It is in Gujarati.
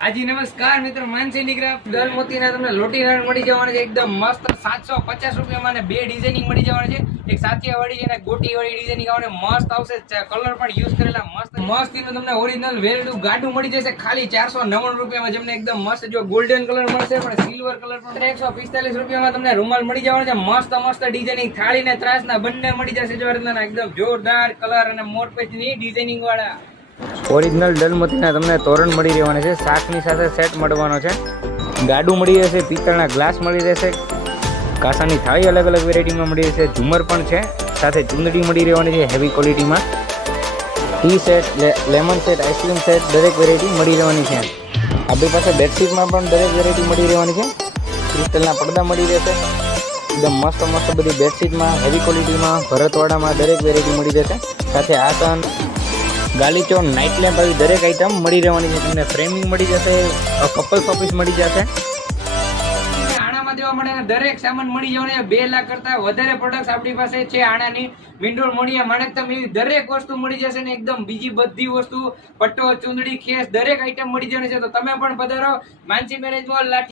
હાજી નમસ્કાર મિત્રો, માનસી નીકળ્યા દલ મોતીના તમને લોટી નાણ મળી જવાના છે એકદમ મસ્ત 750 રૂપિયામાં અને બે ડિઝાઇનિંગ મળી જવાના છે. એક સાચિયા વાળી અને ગોટી વાળી ડિઝાઇનિંગ આવવાની મસ્ત આવશે. કલર પણ યુઝ કરેલા મસ્ત તમને ઓરિજિનલ વેલ્ડું ગાડું મળી જશે ખાલી 499 રૂપિયામાં. જેમને એકદમ મસ્ત જો ગોલ્ડન કલર મળશે પણ સિલ્વર કલર પણ 145 રૂપિયામાં તમને રૂમાલ મળી જવાના છે. મસ્ત ડિઝાઇનિંગ થાળી ને ત્રાસના બંને મળી જશે. જો એકદમ જોરદાર કલર અને મોરપેચની ડિઝાઇનિંગ વાળા ઓરિજિનલ દલમતીના તમને તોરણ મળી રહેવાના છે. શાકની સાથે સેટ મળવાનો છે. ગાડું મળી જશે, પિત્તળના ગ્લાસ મળી રહેશે, કાસાની થાળી અલગ વેરાયટીમાં મળી રહેશે, ઝુમર પણ છે, સાથે ચુંદડી મળી રહેવાની છે હેવી ક્વોલિટીમાં. Tea set, lemon set, ice cream set દરેક વેરાયટી મળી રહેવાની છે. આપણી પાસે બેડશીટમાં પણ દરેક વેરાયટી મળી રહેવાની છે. ક્રિસ્ટલના પડદા મળી રહેશે. એકદમ મસ્ત બધી બેડશીટમાં હેવી ક્વોલિટીમાં ભરતવાડામાં દરેક વેરાયટી મળી જશે. સાથે આસન, ગાલીચો, નાઇટ લેમ્પ આવી દરેક આઈટમ મળી રહેવાની છે. તમને ફ્રેમિંગ મળી જશે, કપલ શોપીસ મળી જશે. આણામાં દેવા માટે દરેક સામાન મળી જવાનું છે. 2 લાખ કરતા વધારે પ્રોડક્ટ્સ આપણી પાસે છે. આણાની વિન્ડોર મોડિયા માણેકતમ એવી દરેક વસ્તુ મળી જશે ને એકદમ બીજી બધી વસ્તુ પટ્ટો, ચુંદડી, ખેસ દરેક આઈટમ મળી જવાની છે. તો તમે પણ પધારો માનસી મેરેજ મોલ લાઠી.